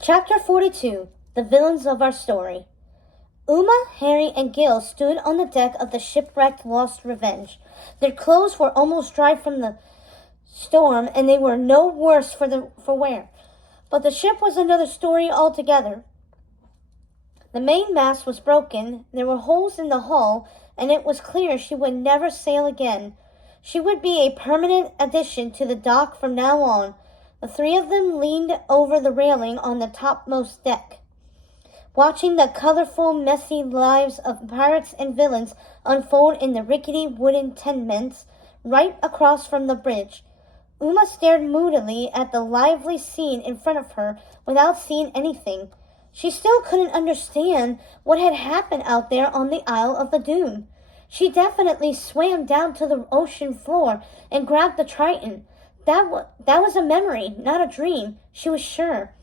Chapter 42. The Villains of Our Story. Uma, Harry, and Gil stood on the deck of the shipwrecked Lost Revenge. Their clothes were almost dry from the storm, and they were no worse for wear. But the ship was another story altogether. The main mast was broken, there were holes in the hull, and it was clear she would never sail again. She would be a permanent addition to the dock from now on. The three of them leaned over the railing on the topmost deck, watching the colorful, messy lives of pirates and villains unfold in the rickety wooden tenements right across from the bridge. Uma stared moodily at the lively scene in front of her without seeing anything. She still couldn't understand what had happened out there on the Isle of the Doom. She definitely swam down to the ocean floor and grabbed the Triton. That was a memory, not a dream, she was sure.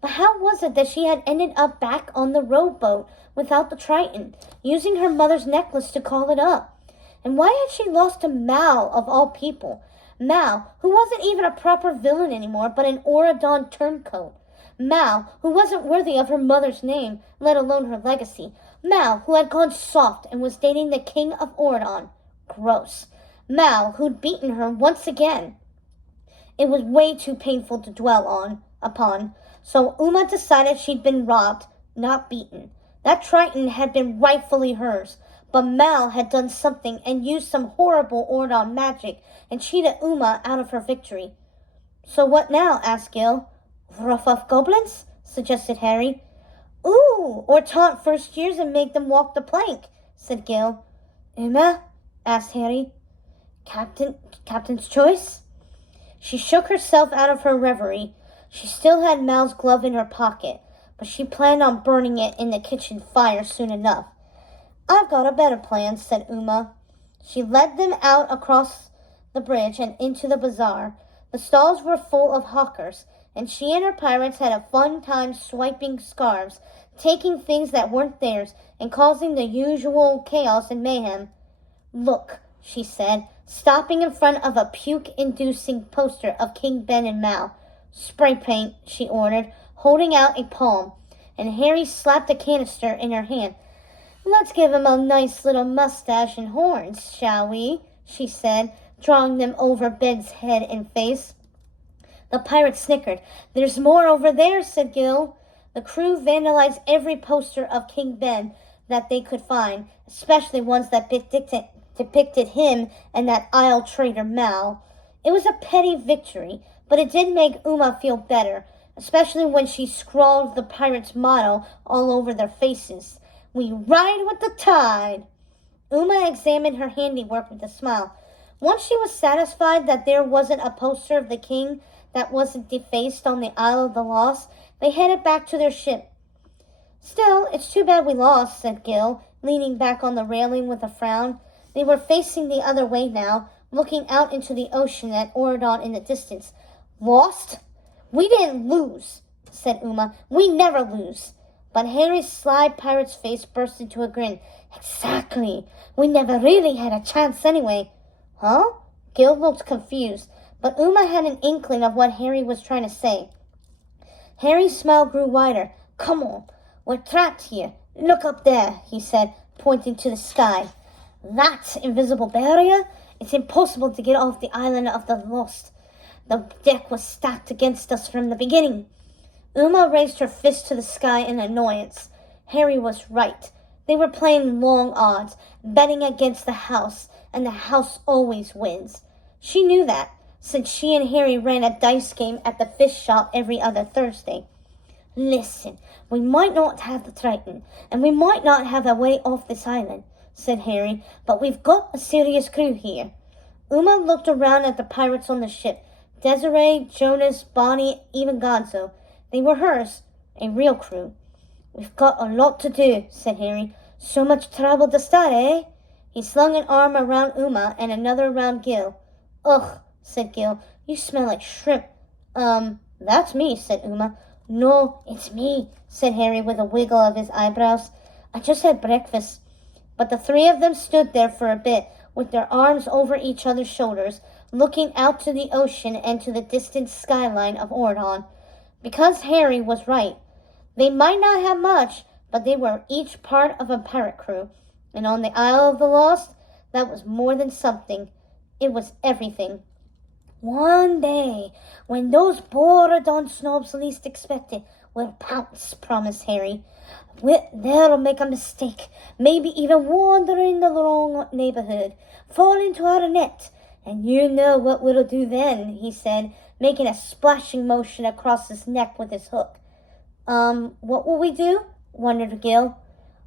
But how was it that she had ended up back on the rowboat without the Triton, using her mother's necklace to call it up? And why had she lost to Mal, of all people? Mal, who wasn't even a proper villain anymore, but an Auradon turncoat. Mal, who wasn't worthy of her mother's name, let alone her legacy. Mal, who had gone soft and was dating the king of Auradon. Gross. Mal, who'd beaten her once again. It was way too painful to dwell upon, so Uma decided she'd been robbed, not beaten. That Triton had been rightfully hers, but Mal had done something and used some horrible Auradon magic and cheated Uma out of her victory. So what now? Asked Gil. Rough off goblins? Suggested Harry. Ooh, or taunt first years and make them walk the plank, said Gil. Uma? Asked Harry. Captain's choice? She shook herself out of her reverie. She still had Mal's glove in her pocket, but she planned on burning it in the kitchen fire soon enough. I've got a better plan, said Uma. She led them out across the bridge and into the bazaar. The stalls were full of hawkers, and she and her pirates had a fun time swiping scarves, taking things that weren't theirs, and causing the usual chaos and mayhem. Look, she said, stopping in front of a puke-inducing poster of King Ben and Mal. Spray paint, she ordered, holding out a palm, and Harry slapped a canister in her hand. Let's give him a nice little mustache and horns, shall we? She said, drawing them over Ben's head and face. The pirate snickered. There's more over there, said Gil. The crew vandalized every poster of King Ben that they could find, especially ones that depicted him and that Isle traitor Mal. It was a petty victory, but it did make Uma feel better, especially when she scrawled the pirates' motto all over their faces. We ride with the tide. Uma examined her handiwork with a smile. Once she was satisfied that there wasn't a poster of the king that wasn't defaced on the Isle of the Lost, they headed back to their ship. Still, it's too bad we lost, said Gil, leaning back on the railing with a frown. They were facing the other way now, looking out into the ocean at Auradon in the distance. Lost? We didn't lose, said Uma. We never lose. But Harry's sly pirate's face burst into a grin. Exactly. We never really had a chance anyway. Huh? Gil looked confused, but Uma had an inkling of what Harry was trying to say. Harry's smile grew wider. Come on, we're trapped here. Look up there, he said, pointing to the sky. That invisible barrier? It's impossible to get off the island of the lost. The deck was stacked against us from the beginning. Uma raised her fist to the sky in annoyance. Harry was right. They were playing long odds, betting against the house, and the house always wins. She knew that, since she and Harry ran a dice game at the fish shop every other Thursday. Listen, we might not have the Triton, and we might not have a way off this island, said Harry, but we've got a serious crew here. Uma looked around at the pirates on the ship. Desiree, Jonas, Bonnie, even Gonzo. They were hers, a real crew. We've got a lot to do, said Harry. So much trouble to start, eh? He slung an arm around Uma and another around Gil. Ugh, said Gil. You smell like shrimp. That's me, said Uma. No, it's me, said Harry with a wiggle of his eyebrows. I just had breakfast. But the three of them stood there for a bit, with their arms over each other's shoulders, looking out to the ocean and to the distant skyline of Auradon. Because Harry was right. They might not have much, but they were each part of a pirate crew. And on the Isle of the Lost, that was more than something. It was everything. One day, when those Borodon snobs least expect it, we'll pounce, promised Harry. They'll make a mistake, maybe even wander in the wrong neighborhood, fall into our net. And you know what we'll do then, he said, making a splashing motion across his neck with his hook. What will we do? Wondered Gil.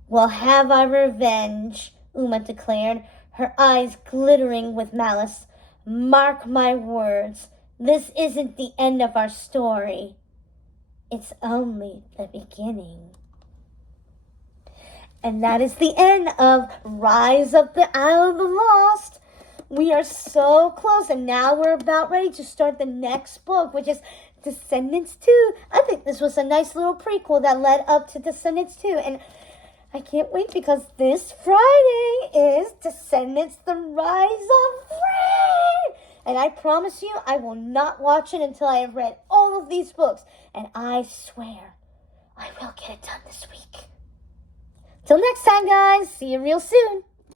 We'll have our revenge, Uma declared, her eyes glittering with malice. Mark my words, this isn't the end of our story. It's only the beginning. And that is the end of Rise of the Isle of the Lost. We are so close, and now we're about ready to start the next book, which is Descendants 2. I think this was a nice little prequel that led up to Descendants 2, and I can't wait because this Friday is Descendants the Rise of Fred. And I promise you, I will not watch it until I have read all of these books. And I swear, I will get it done this week. Till next time, guys. See you real soon.